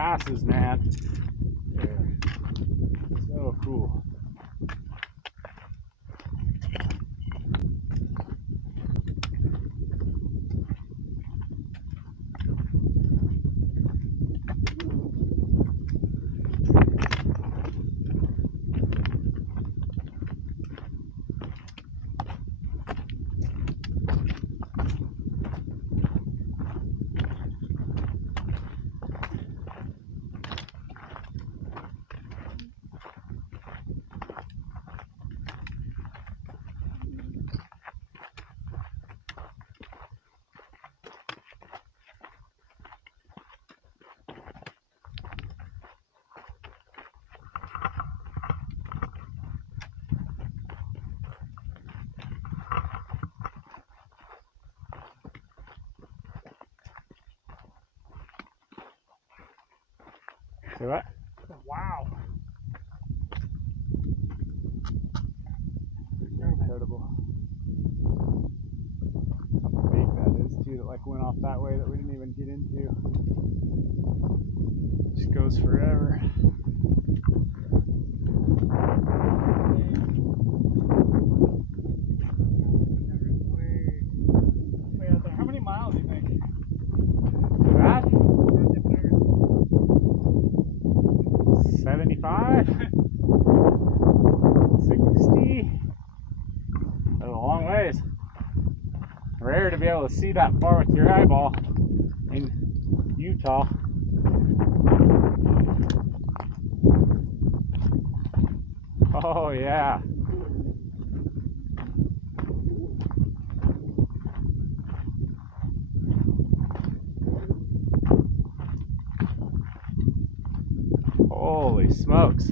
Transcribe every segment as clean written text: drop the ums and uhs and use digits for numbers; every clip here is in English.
passes, man. Yeah. So cool. See what? Wow. Incredible. How big that is too, that like went off that way that we didn't even get into. Just goes forever. How many miles do you think? That? 75? 60? That's a long ways. Rare to be able to see that far with your eyeball in Utah. Oh yeah. Holy smokes.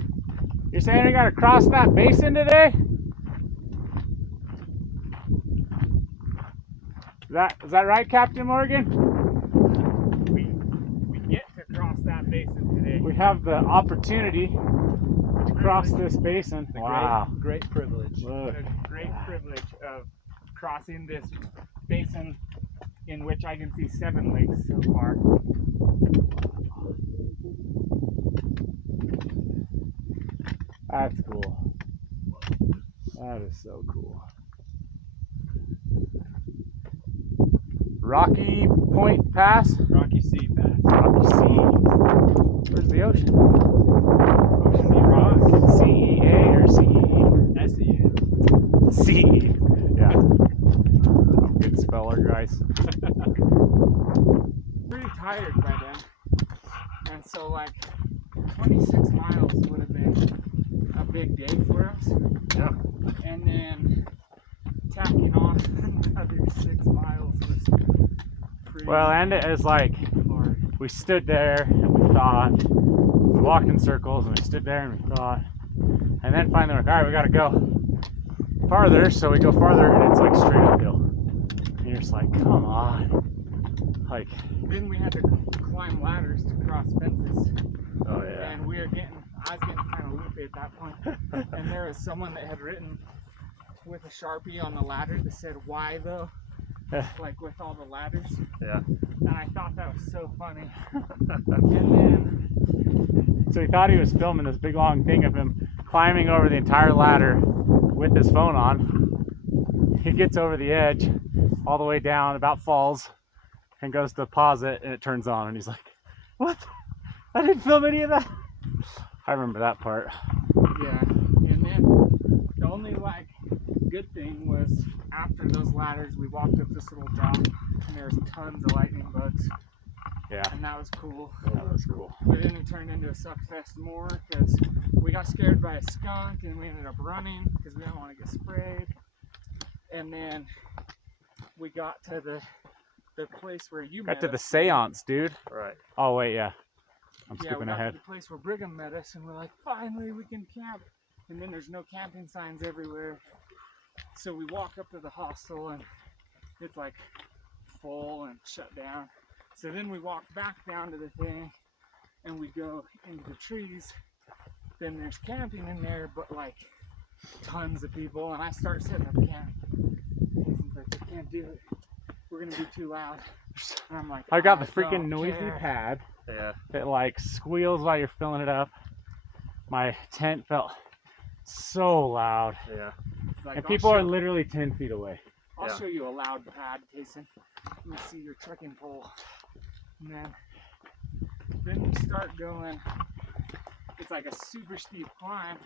You're saying I gotta cross that basin today? Is that right, Captain Morgan? We get to cross that basin today. We have the opportunity to cross this basin. Wow. Great privilege. Look. A great privilege of crossing this basin in which I can see 7 lakes so far. That's cool. That is so cool. Rocky Point Pass? Rocky Sea Pass. Rocky Sea. Where's the ocean? Ocean Sea Rock. CEA or CEE? SEA. CE. Yeah. I'm a good speller, guys. Pretty tired by then. And so like 26 miles would have been a big day for us. Yeah. And then tacking on another 6 miles was pretty Well, and it is like hard. we stood there and we thought, we walked in circles and we stood there and we thought, and then finally we're like, all right, we gotta go farther. So we go farther and it's like straight uphill. And you're just like, come on. Like, Then we had to climb ladders to cross fences. oh yeah. And I was getting kind of loopy at that point. And there was someone that had written with a Sharpie on the ladder that said, why though? Like with all the ladders. Yeah. And I thought that was so funny. And then, So he thought he was filming this big long thing of him climbing over the entire ladder with his phone on. He gets over the edge, all the way down, about falls, and goes to pause it, and it turns on. And he's like, what? I didn't film any of that. I remember that part. yeah. And then the only like good thing was after those ladders, we walked up this little drop and there was tons of lightning bugs. Yeah. And that was cool. That was cool. But then it turned into a suckfest more because we got scared by a skunk and we ended up running because we didn't want to get sprayed. And then we got to the place where you met Got to the us. seance, dude. Right. Oh, wait, yeah. I'm Yeah, we skipping got ahead. to the place where Brigham met us and we're like, finally we can camp. And then there's no camping signs everywhere. So we walk up to the hostel and it's like full and shut down. So then we walk back down to the thing and we go into the trees. Then there's camping in there, but like tons of people. And I start setting up camp. Tayson's like, I can't do it. We're gonna be too loud. And I'm like, I got the don't freaking noisy care. pad. Yeah. that like squeals while you're filling it up. My tent felt so loud. Yeah. Like, And people are literally 10 feet away. I'll show you a loud pad, Tayson. Let me see your trekking pole. And then we start going. It's like a super steep climb.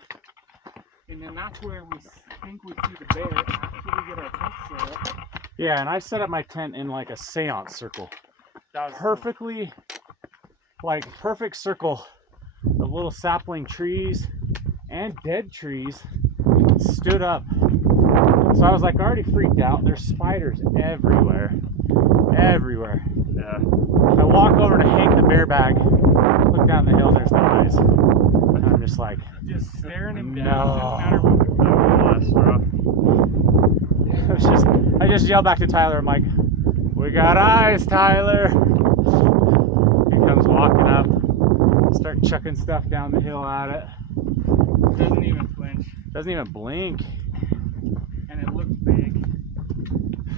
And then that's where we think we see the bear after we get our tent set up. Yeah, and I set up my tent in like a seance circle. Perfectly, like perfect circle of little sapling trees and dead trees stood up. So I was like already freaked out. There's spiders everywhere. Everywhere. Yeah. I walk over to hang the bear bag, look down the hill, there's no eyes. And I'm just like, just staring him down. no. No matter what. That's rough. It was just, I just yelled back to Tyler, I'm like, we got eyes, Tyler. He comes walking up, start chucking stuff down the hill at it. Doesn't even flinch. Doesn't even blink. And it looked big.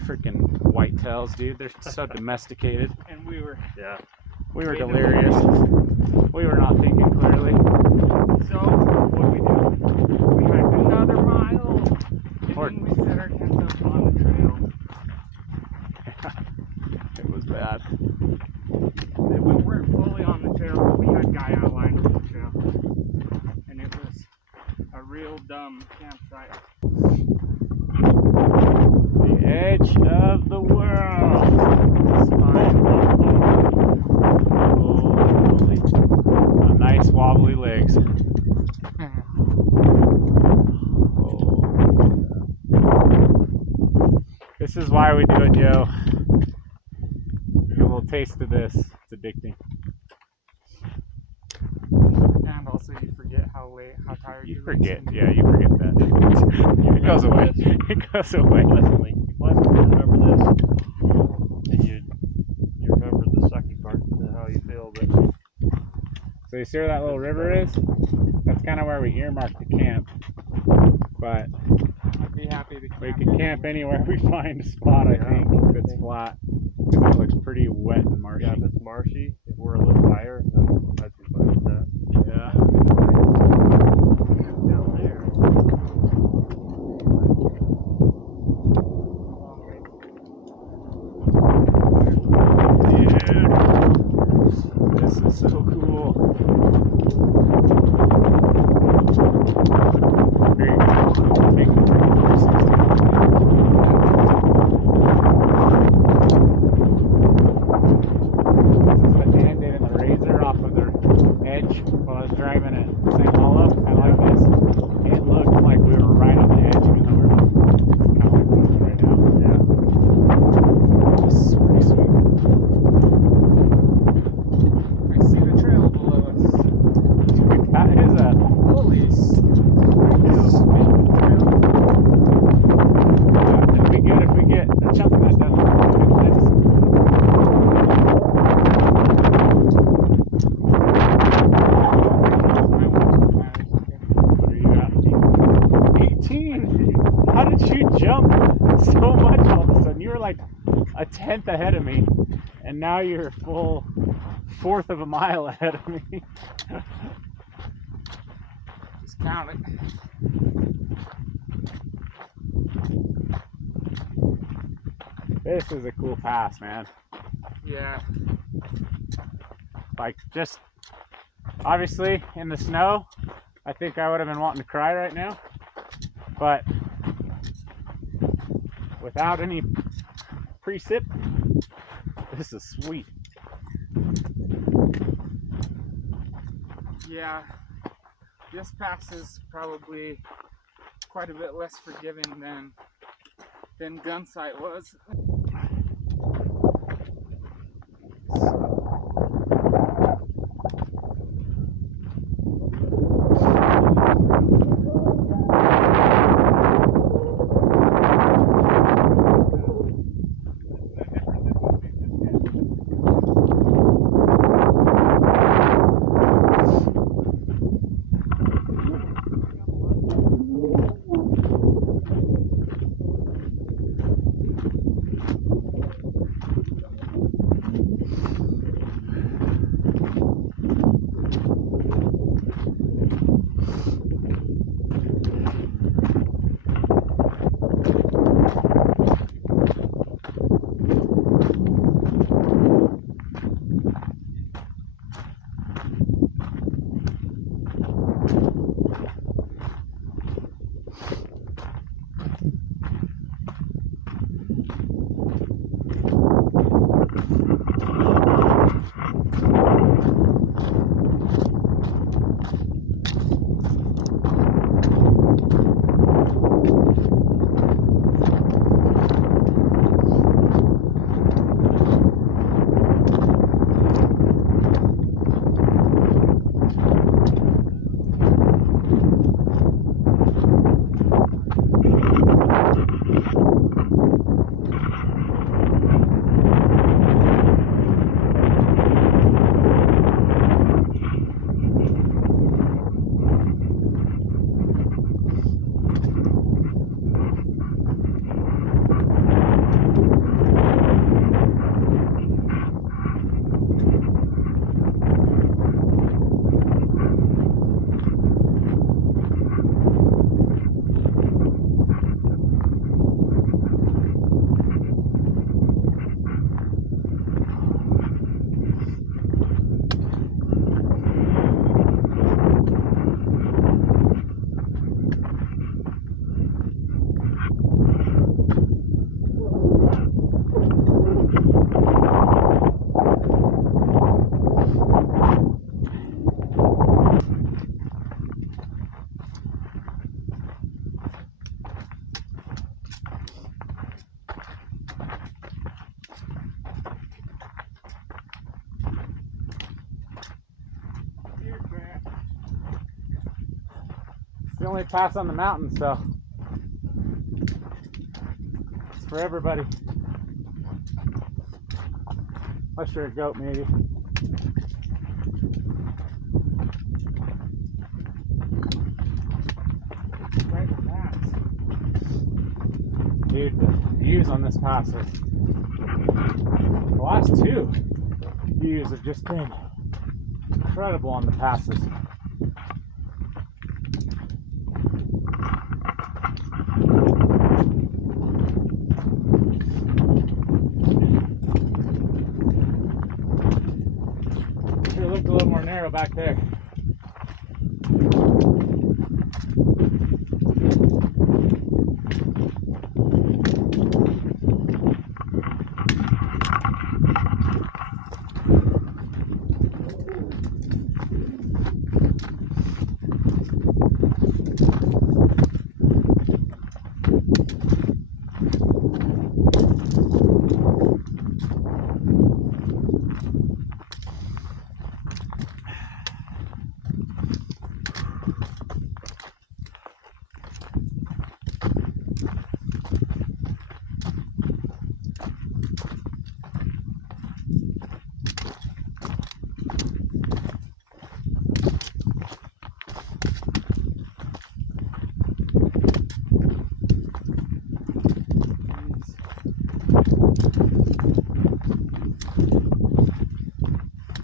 Freaking whitetails, dude. They're so domesticated. And we were delirious. We were not thinking clearly. So, what do? We hiked another mile. And then we set our tents up on the trail. It was bad. We weren't fully on the trail, but we had guy outlined for the trail. And it was a real dumb campsite. The edge of the world. Holy, nice wobbly legs. This is why we do it, Joe. Get a little taste of this. It's addicting. And also you forget how tired You you forget. Yeah, you forget that. It goes away. It goes away. You pleasantly remember this, and you remember the sucky part and how you feel. But So you see where that little river is? That's kind of where we earmarked the camp. But I'd be happy to camp. we can camp anywhere we find a spot, I think, if it's flat. Because it looks pretty wet and marshy. yeah, if it's marshy, if we're a little higher, then I'd be fine with that. Yeah. Down there. Dude, this is so cool. Here you go. Take 360. This is the Band-Aid and the razor off of the edge while I was driving at St. Hollow. I like this. It looked like we were right on the edge, even though we're kind of like moving right now. Yeah. This is pretty sweet. I see the trail below us. That is a Holy it'd be good if we get a chunk of that done. What are you at? 18! How did you jump so much all of a sudden? You were like a tenth ahead of me, and now you're a full fourth of a mile ahead of me. Just count it. This is a cool pass, man. Yeah. Like, just obviously in the snow, I think I would have been wanting to cry right now, but without any precip, this is sweet. Yeah. This pass is probably quite a bit less forgiving than Gunsight was. the only pass on the mountain, so it's for everybody. Unless you're a goat, maybe. Right in the pass. Dude, the views on this pass are, the last two views have just been incredible on the passes. Sure looked a little more narrow back there.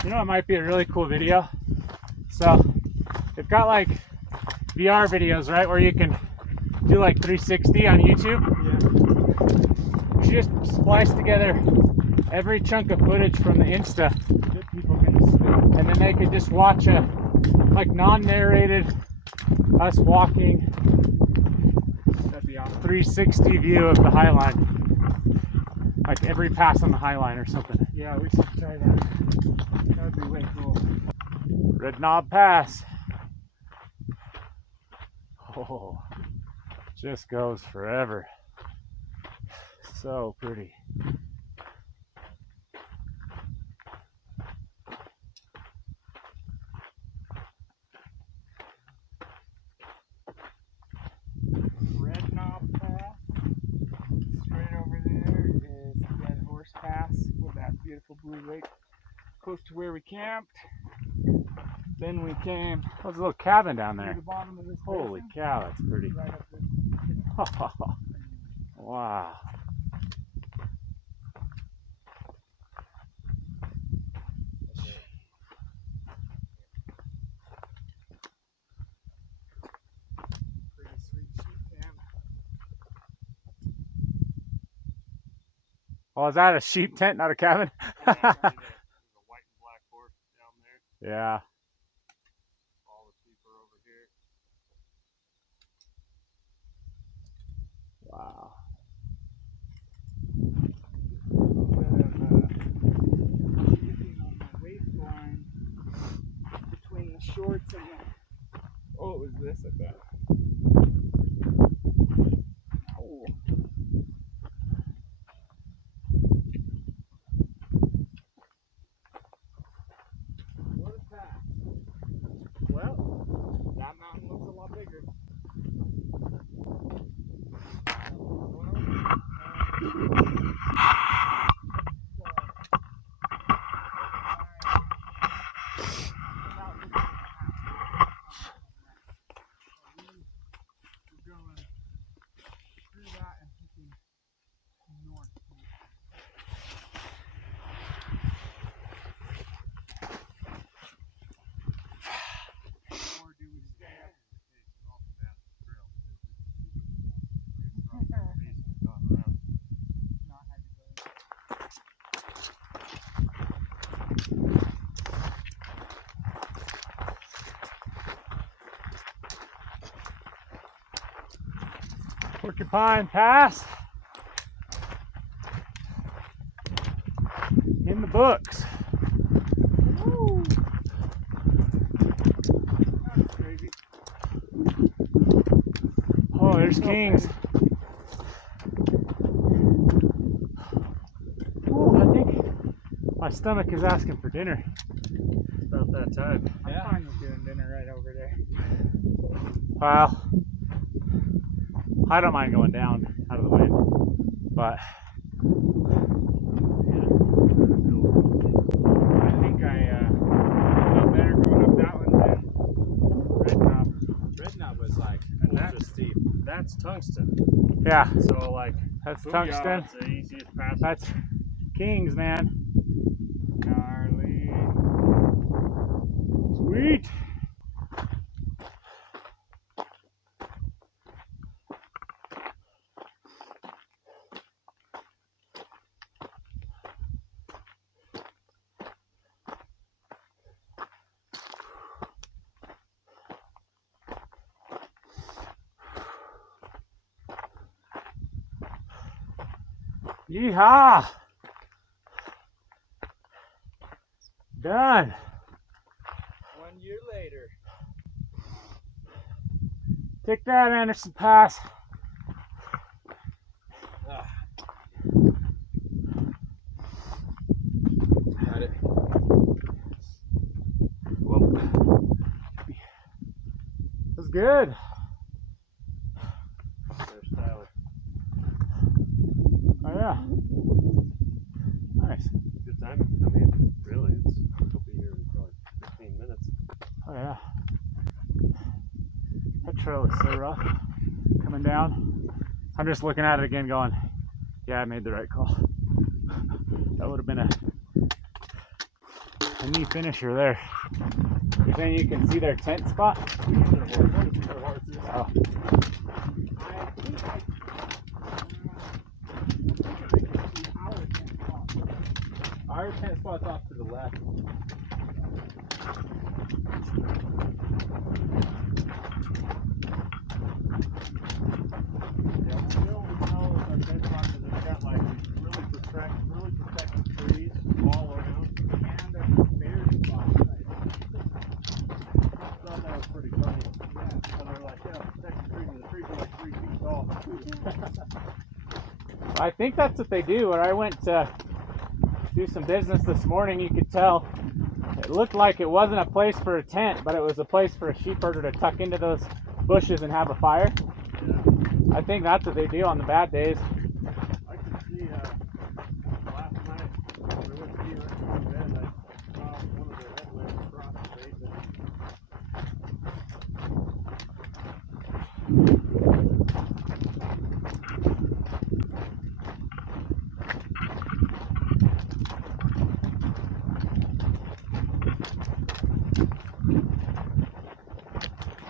You know, it might be a really cool video. So they've got like VR videos, right, where you can do like 360 on YouTube. Yeah. You should just splice together every chunk of footage from the Insta, That people can spin. and then they could just watch a like non-narrated us walking That'd be awesome. 360 view of the Highline, like every pass on the Highline or something. Yeah, we should try that. That would be way cool. Red Knob Pass. Oh, just goes forever. So pretty. Red Knob Pass. Straight over there is Dead Horse Pass with that beautiful blue lake close to where we camped. Then we came There's a little cabin down to there. the bottom of this Holy basin, cow, that's pretty. right up this. Wow. Pretty sweet sheep camp. Oh, is that a sheep tent, not a cabin? There's a white and black horse down there. Yeah. All the sheep are over here. Wow. Keeping on my waistline between the shorts and the. Oh, it was this, I bet. Oh. What a pass. Well, that mountain looks a lot bigger. Porcupine Pass. In the books. Woo! That's crazy. Oh, there's Kings. Oh, I think my stomach is asking for dinner. It's about that time. I'm fine with doing dinner right over there. Well, I don't mind going down out of the wind, but I think I felt better going up that one than Red Knob. Red Knob was like ultra steep. That's tungsten. yeah, So like that's booyah, tungsten. It's the easiest pass. That's Kings, man. gnarly. Sweet. Yeehaw! Done. 1 year later. Take that, Anderson Pass. Got it. Whoa. That's good. There's Tyler. Oh yeah. Nice. Good timing. I mean, really, it'll be here in probably 15 minutes. Oh yeah. That trail is so rough coming down. I'm just looking at it again going, yeah, I made the right call. That would have been a neat finisher there. You're saying you can see their tent spot? Oh. Our tent spot's off to the left. Yeah, we always know with our tent spot because it's got like really protected trees all around. And a berry spot. I thought that was pretty funny. Yeah. And they're like, yeah, protected trees, and the trees are like 3 feet tall. I think that's what they do. When I went to do some business this morning, you could tell it looked like it wasn't a place for a tent, but it was a place for a sheepherder to tuck into those bushes and have a fire. Yeah. I think that's what they do on the bad days. I could see last night when we went skiing right before bed, I saw one of their headlamps across the basin.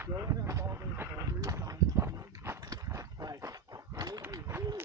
Going up all those boulders on the like really, really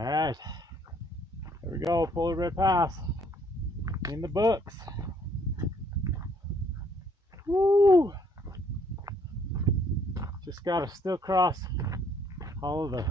Alright. There we go, Polar Bear Pass. In the books. Woo! Just gotta still cross all of those.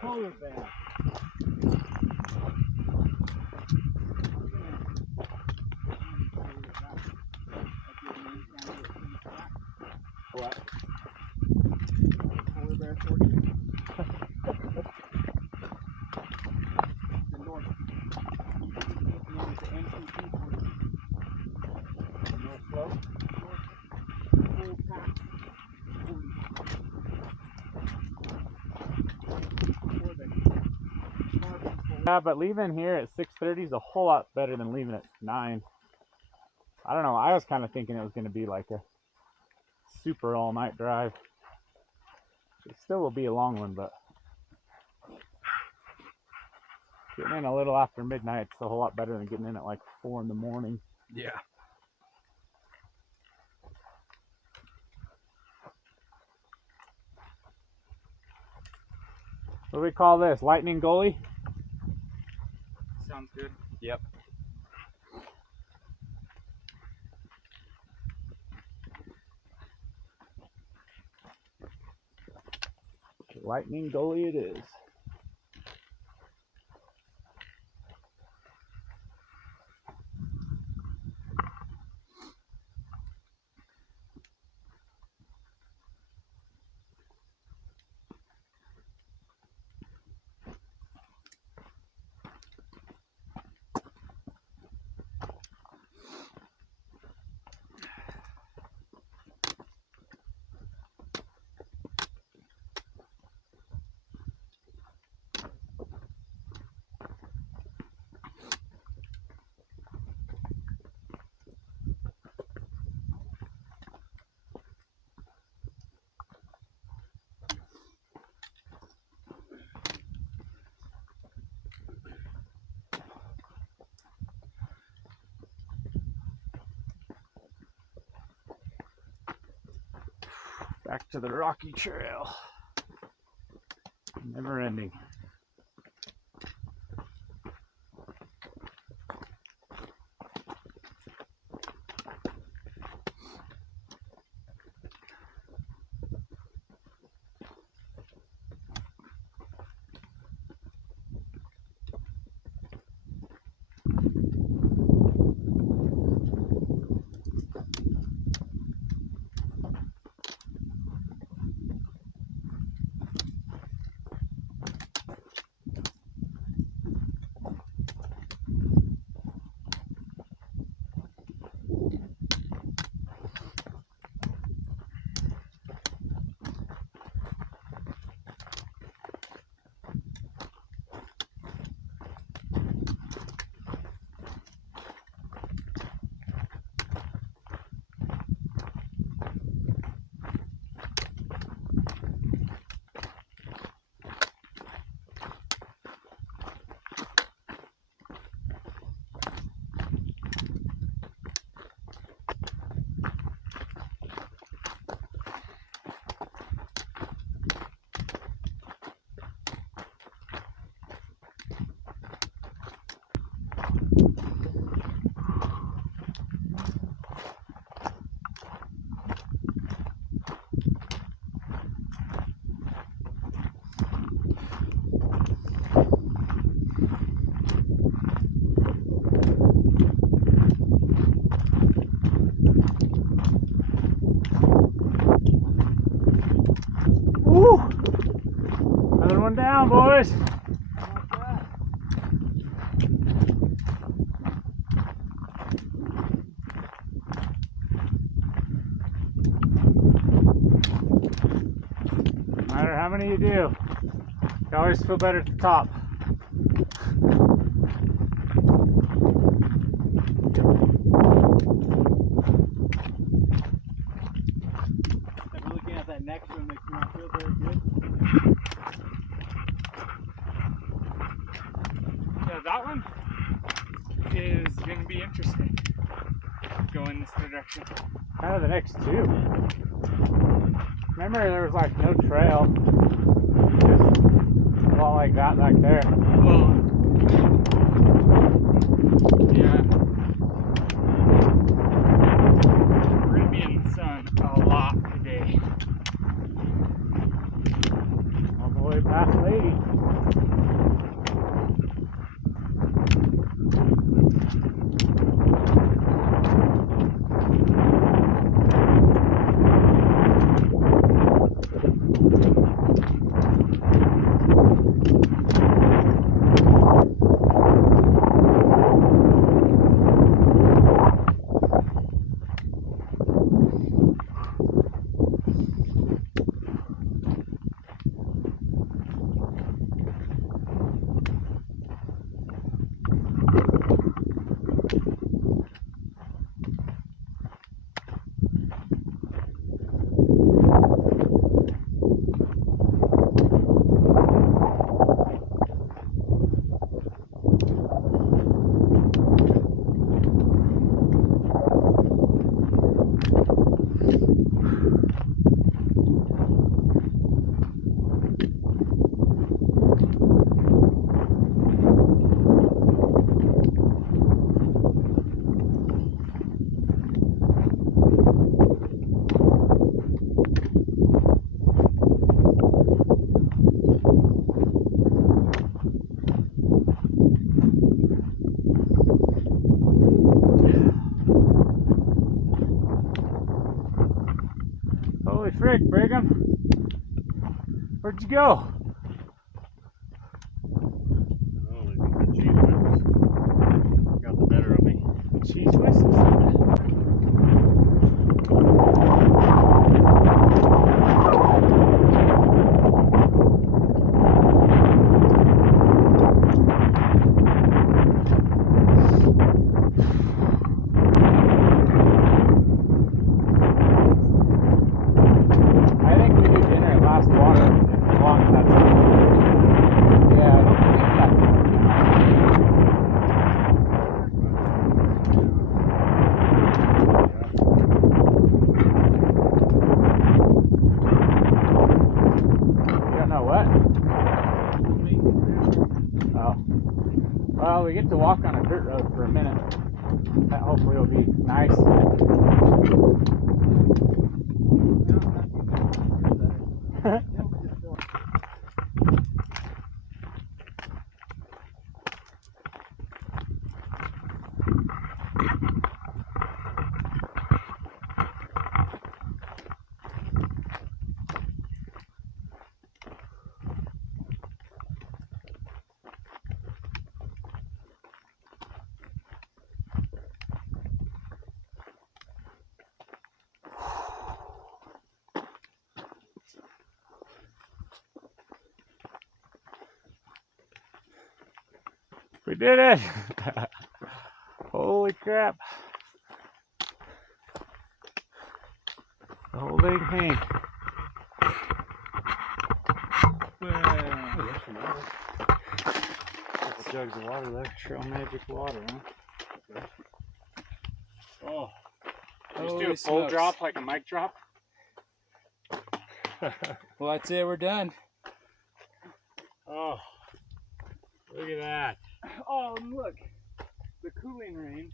Polar bear. What? Polar bear 40. The north. Known as the NPP 40. North Slope? Full pack 40. Yeah, but leaving here at 6:30 is a whole lot better than leaving at 9. I don't know. I was kind of thinking it was going to be like a super all-night drive. It still will be a long one, but getting in a little after midnight is a whole lot better than getting in at like 4 in the morning. Yeah. What do we call this? Lightning Gully? Sounds good. Yep. Lightning Gully it is. Back to the rocky trail. Never ending. How many you do? You always feel better at the top. Ever looking at that next one makes me not feel very good. Yeah, that one is going to be interesting. Going this direction. Kind of the next two. Remember there was like no trail. Just a lot like that back there. Well, yeah. We're going to be in the sun a lot today. All the way past Lady. Holy frick, Brigham. Where'd you go? Oh, the cheese whips got the better of me. Cheese whistles? I think we do dinner at Last Water as long as that's yeah, I think you don't know what? Oh. Well, we get to walk on a dirt road for a minute. That hopefully will be nice. We did it! Holy crap. The whole dang thing. Couple jugs of water there. Trail magic water, huh? Oh. Just Holy do a full smokes. drop like a mic drop. Well, I'd say we're done. Oh. Look at that. Oh, and look. The cooling rain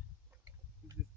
is just